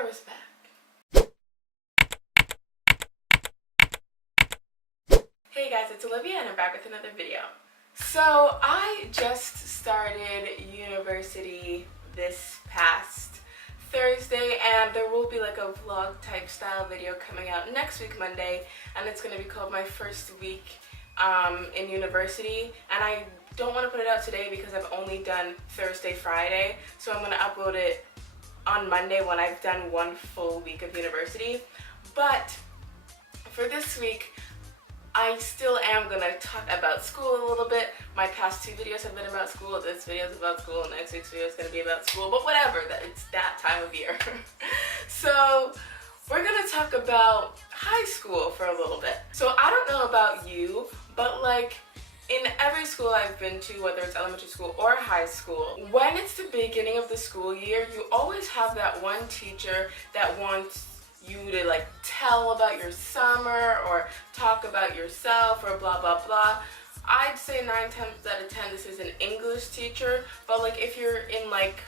camera's back. Hey guys, it's Olivia and I'm back with another video. So I just started university this past Thursday and there will be like a vlog type style video coming out next week Monday, and it's going to be called my first week in university, and I don't want to put it out today because I've only done Thursday, Friday, so I'm going to upload it on Monday when I've done one full week of university. But for this week I still am going to talk about school a little bit. My past two videos have been about school, this video is about school, next week's video is going to be about school, but whatever, it's that time of year. So we're going to talk about high school for a little bit. So I don't know about you, but like in every school I've been to, whether it's elementary school or high school, when it's the beginning of the school year, you always have that one teacher that wants you to like tell about your summer or talk about yourself or blah blah blah. I'd say 9 times out of 10 this is an English teacher, but like if you're in like,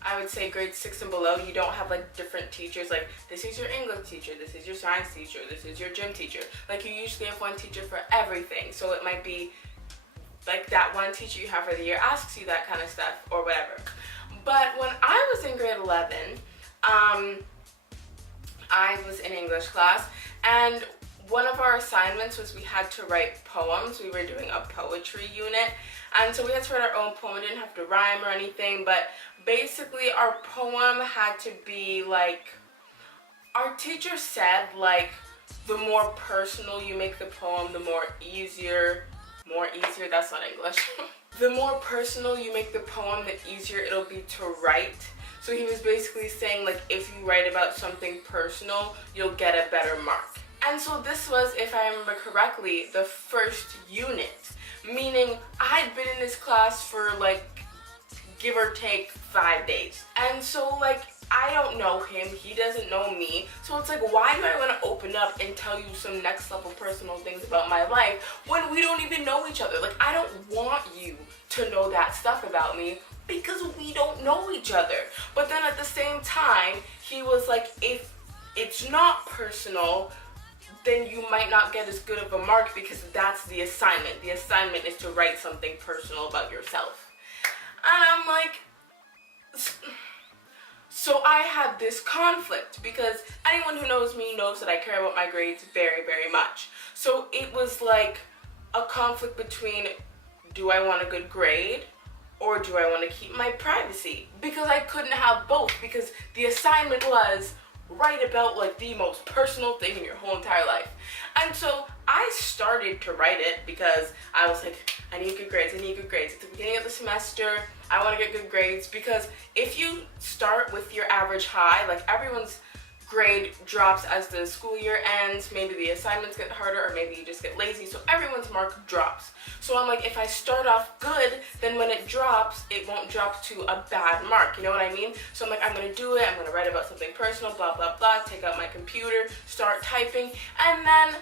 I would say grade 6 and below, you don't have like different teachers, like this is your English teacher, this is your science teacher, this is your gym teacher. Like you usually have one teacher for everything, so it might be like that one teacher you have for the year asks you that kind of stuff or whatever. But when I was in grade 11, I was in English class, and one of our assignments was we had to write poems. We were doing a poetry unit, and so we had to write our own poem. We didn't have to rhyme or anything, but basically our poem had to be like, our teacher said like the more personal you make the poem, the more easier, that's not English. The more personal you make the poem, the easier it'll be to write. So he was basically saying like if you write about something personal, you'll get a better mark. And so this was, if I remember correctly, the first unit, meaning I had been in this class for like give or take 5 days. And so like I don't know him, he doesn't know me, so it's like, why do I want to open up and tell you some next level personal things about my life when we don't even know each other? Like I don't want you to know that stuff about me because we don't know each other. But then at the same time, he was like, if it's not personal, then you might not get as good of a mark because that's the assignment. The assignment is to write something personal about yourself. And I'm like, so I had this conflict because anyone who knows me knows that I care about my grades very, very much. So it was like a conflict between, do I want a good grade or do I want to keep my privacy? Because I couldn't have both, because the assignment was write about like the most personal thing in your whole entire life. And so I started to write it because I was like, I need good grades, I need good grades. At the beginning of the semester, I want to get good grades, because if you start with your average high, like everyone's grade drops as the school year ends, maybe the assignments get harder or maybe you just get lazy, so everyone's mark drops. So I'm like, if I start off good, then when it drops, it won't drop to a bad mark, you know what I mean? So I'm like, I'm gonna do it, I'm gonna write about something personal, blah blah blah, take out my computer, start typing, and then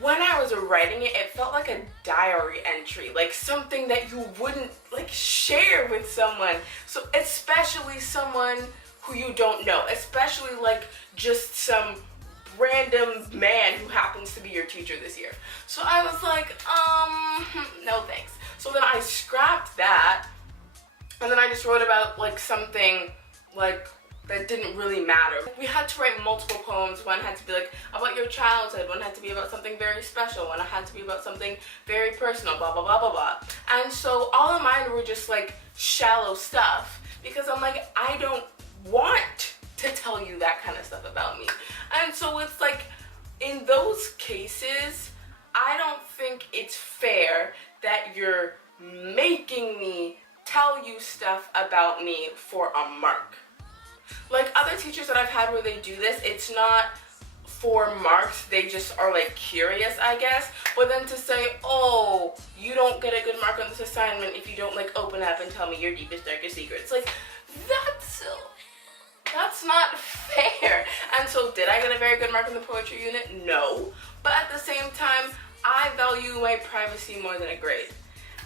when I was writing it, it felt like a diary entry, like something that you wouldn't like share with someone, so especially someone who you don't know, especially like just some random man who happens to be your teacher this year. So I was like, no thanks. So then I scrapped that, and then I just wrote about like something like that didn't really matter. We had to write multiple poems. One had to be like about your childhood, one had to be about something very special, one had to be about something very personal, blah blah blah blah blah. And so all of mine were just like shallow stuff, because I'm like, I don't want to tell you that kind of stuff about me. And so it's like, in those cases, I don't think it's fair that you're making me tell you stuff about me for a mark. Like other teachers that I've had where they do this, it's not for marks, they just are like curious, I guess. But then to say, oh, you don't get a good mark on this assignment if you don't like open up and tell me your deepest, darkest secrets. Like, that's not fair. And so did I get a very good mark in the poetry unit? No. But at the same time, I value my privacy more than a grade.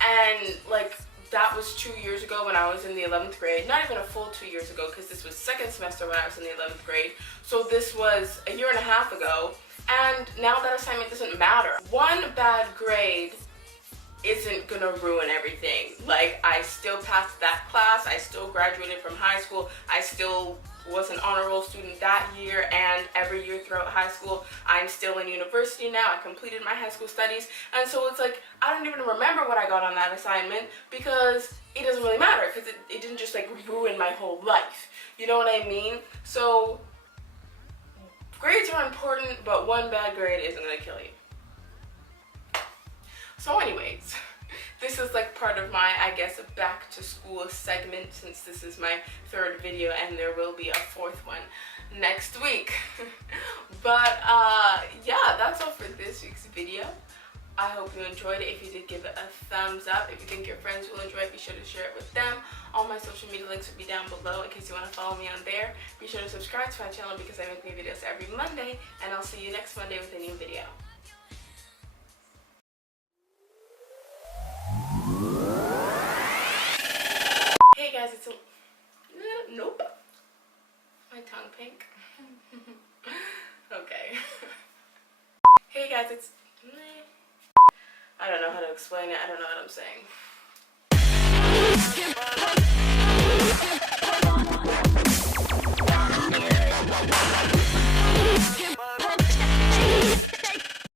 And like that was 2 years ago when I was in the 11th grade. Not even a full 2 years ago, because this was second semester when I was in the 11th grade. So this was a year and a half ago. And now that assignment doesn't matter. One bad grade isn't gonna ruin everything. Like, I still passed that class, I still graduated from high school, I still was an honor roll student that year, and every year throughout high school. I'm still in university now, I completed my high school studies, and so it's like, I don't even remember what I got on that assignment, because it doesn't really matter, because it didn't just like ruin my whole life. You know what I mean? So, grades are important, but one bad grade isn't gonna kill you. So anyways, this is like part of my, I guess, back to school segment, since this is my third video and there will be a fourth one next week. But yeah, that's all for this week's video. I hope you enjoyed it. If you did, give it a thumbs up. If you think your friends will enjoy it, be sure to share it with them. All my social media links will be down below in case you want to follow me on there. Be sure to subscribe to my channel because I make new videos every Monday, and I'll see you next Monday with a new video. Hey guys, it's nope. My tongue pink. Okay. Hey guys, it's I don't know how to explain it. I don't know what I'm saying.